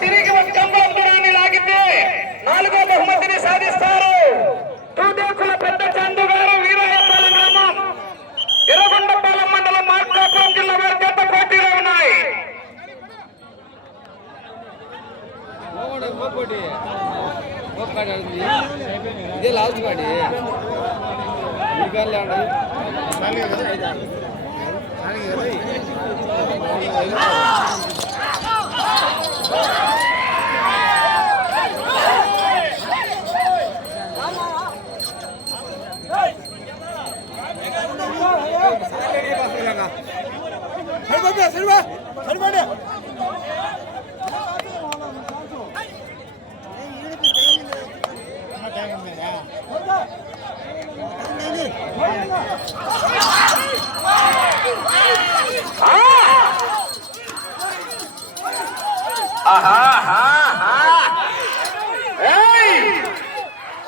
తిరిగి కంబం దూరాన్ని లాగితే 4వ బహుమతిని సాధిస్తారు. తూదేకుల పెద్ద చందు గారు వీరాయపాలెం గ్రామం ఎర్రగొండపాలెం మండలం మార్కాపురం జిల్లా వారి జత పోటీలో ఉన్నాయి. ఇదే లాస్ట్ గాడి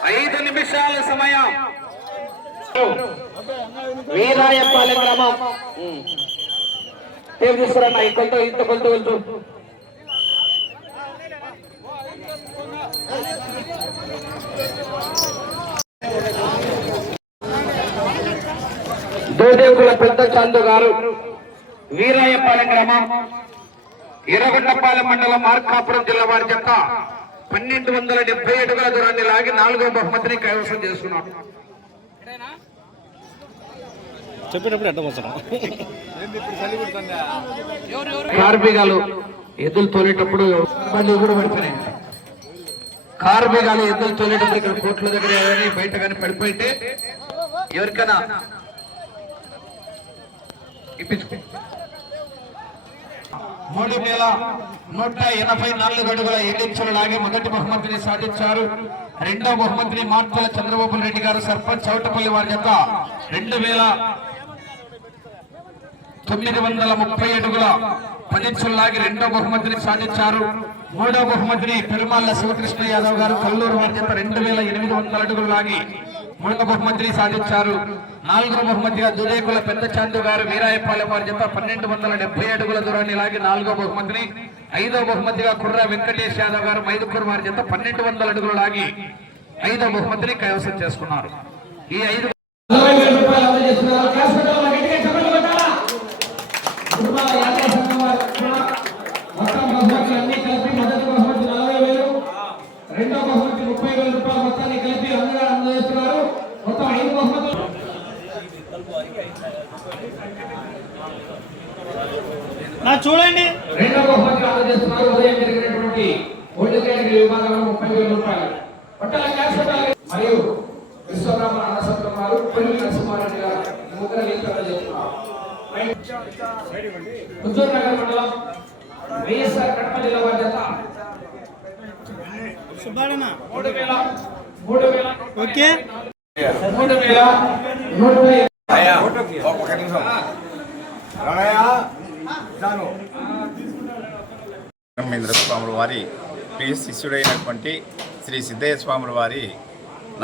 ఐదు నిమిషాల సమయం. వీరాయపాలెం గ్రామం పేరు తీసుకురన్నా. ఇంత కొంత వెళ్తూ దోదేవుల పెద్ద చందు గారు వీరాయపాలెం గ్రామం ఎర్రగొండపాలెం మండలం మార్కాపురం జిల్లా వారి జత 1270 అడుగుల దూరాన్ని లాగి 4వ బహుమతిని కైవసం చేసుకున్నాడు. చెప్పినప్పుడు అడ్డం వస్తాను. కార్మికాలు ఎద్దులు తోలేటప్పుడు కూడా పడిపోయినాయి. కార్మికాలు ఎద్దులు తోలేటప్పుడు ఇక్కడ కోట్ల దగ్గర కానీ బయట కానీ పడిపోయింటే ఎవరికైనా ఇప్పించుకో. 3184 అడుగుల 7 ఇంచులు లాగి మొదటి బహుమతిని సాధించారు. 2వ బహుమతిని మార్తల చంద్రబాబు రెడ్డి గారు సర్పంచ్ చౌటపల్లి వారి జత 2930 అడుగుల 10 ఇంచులు లాగి 2వ బహుమతిని సాధించారు. 3వ బహుమతిని పెరుమాళ్ళ శివకృష్ణ యాదవ్ గారు కల్లూరు వారి జత 2800 అడుగులు లాగి 3వ బహుమతిని సాధించారు. 4వ బహుమతిగా దుదేకుల పెద్ద చందు గారు వీరాయపాలెం వారి జత 1270 అడుగుల దూరాన్ని లాగి 4వ బహుమతిని, 5వ బహుమతిగా కుర్ర వెంకటేష్ యాదవ్ గారు మైదుకూరు వారి జత 1200 అడుగులు లాగి 5వ బహుమతిని కైవసం చేసుకున్నారు. ఈ 5 చూడండి. 2వ బహుమతి అందజేస్తున్నారు. ఉదయం జరిగినటువంటి ఓల్డ్ కేటగిరీ విభాగంలో 30,000 రూపాయలు పట్టాల క్యాష్ పెట్టాలి. మరియు విశ్వరామ అన్నసత్వం గారు పెళ్లి నరసింహారెడ్డి గారు ముగ్గురు ఈతలు చేస్తున్నారు. హుజూర్ నగర్ మండలం వైఎస్ఆర్ కడప జిల్లా వారి జత 3,000 ఓకే 3,100 బ్రహ్మేంద్ర స్వాముల వారి ప్రియ శిష్యుడైనటువంటి శ్రీ సిద్ధయ్య స్వాముల వారి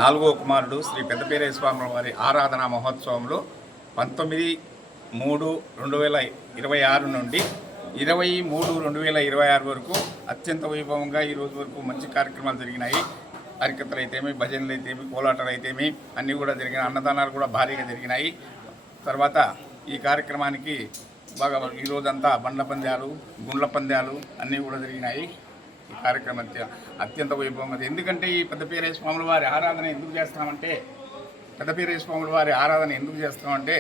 4వ కుమారుడు శ్రీ పెద్దపేరయ్య స్వాముల వారి ఆరాధనా మహోత్సవంలో 19/3/2026 నుండి 20/3/2026 వరకు అత్యంత వైభవంగా ఈ రోజు వరకు మంచి కార్యక్రమాలు జరిగినాయి. హరికథలు అయితేమి, భజనలు అయితేమి, కోలాటాలు అయితేమి అన్నీ కూడా జరిగినాయి. అన్నదానాలు కూడా భారీగా జరిగినాయి. తర్వాత ఈ కార్యక్రమానికి బాగా ఈరోజంతా బండ్ల పందాలు, గుండ్ల పందాలు అన్నీ కూడా జరిగినాయి. ఈ కార్యక్రమం అత్యంత వైభవంగా. ఎందుకంటే ఈ పెద్దపేరయ్య స్వాముల వారి ఆరాధన ఎందుకు చేస్తామంటే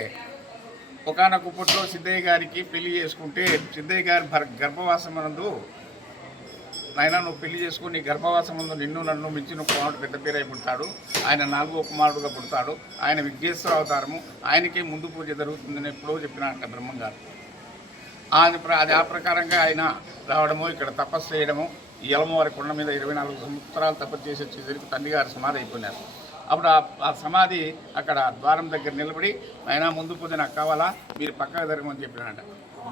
ఒకానొక పుట్లో సిద్ధయ్య గారికి పెళ్లి చేసుకుంటే సిద్ధయ్య గారి గర్భవాసం నందు నాయన నువ్వు పెళ్లి చేసుకుని గర్భవాసం ముందు నిన్ను నన్ను మించిన కుమారుడు పెద్దపేరయ్య పుడతాడు. ఆయన 4వ కుమారుడుగా పుడతాడు. ఆయన విఘ్నేశ్వర అవతారము. ఆయనకే ముందు పూజ జరుగుతుందని ఎప్పుడో చెప్పినాక బ్రహ్మంగారు. అది ఆ ప్రకారంగా ఆయన రావడము, ఇక్కడ తపస్సు చేయడము, ఈ యలమవారి కొండ మీద 24 సంవత్సరాలు తపస్సు చేసి వచ్చేసరికి తండ్రి గారు సమాధి అయిపోయినారు. అప్పుడు ఆ సమాధి అక్కడ ద్వారం దగ్గర నిలబడి ఆయన ముందు పోతే నాకు కావాలా మీరు పక్కకు జరగమని చెప్పినాడ.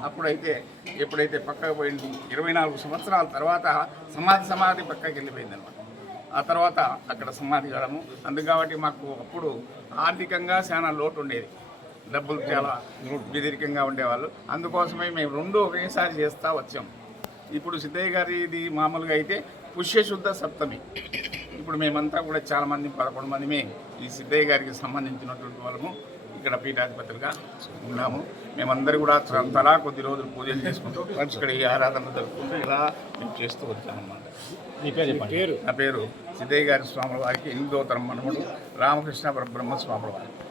అప్పుడైతే ఎప్పుడైతే పక్కకు పోయింది 24 సంవత్సరాల తర్వాత సమాధి పక్కకి వెళ్ళిపోయింది అనమాట. ఆ తర్వాత అక్కడ సమాధి కావడము కాబట్టి మాకు అప్పుడు ఆర్థికంగా చాలా లోటు ఉండేది, డబ్బులు చాలా బెదిరికంగా ఉండేవాళ్ళు. అందుకోసమే మేము రెండు ఒకేసారి చేస్తూ వచ్చాం. ఇప్పుడు సిద్ధయ్య గారి ఇది మామూలుగా అయితే పుష్యశుద్ధ సప్తమి. ఇప్పుడు మేమంతా కూడా చాలామంది 11 మందిమే ఈ సిద్ధయ్య గారికి సంబంధించినటువంటి వాళ్ళము ఇక్కడ పీఠాధిపతులుగా ఉన్నాము. మేమందరూ కూడా తలా కొద్ది రోజులు పూజలు చేసుకుంటూ ఇక్కడ ఈ ఆరాధన జరుపుకుంటూ ఇలా మేము చేస్తూ వచ్చామన్నమాట. నా పేరు సిద్ధయ్య గారి స్వాముల వారికి 8వ తరం మనవడు రామకృష్ణ పరబ్రహ్మ స్వాముల వారికి.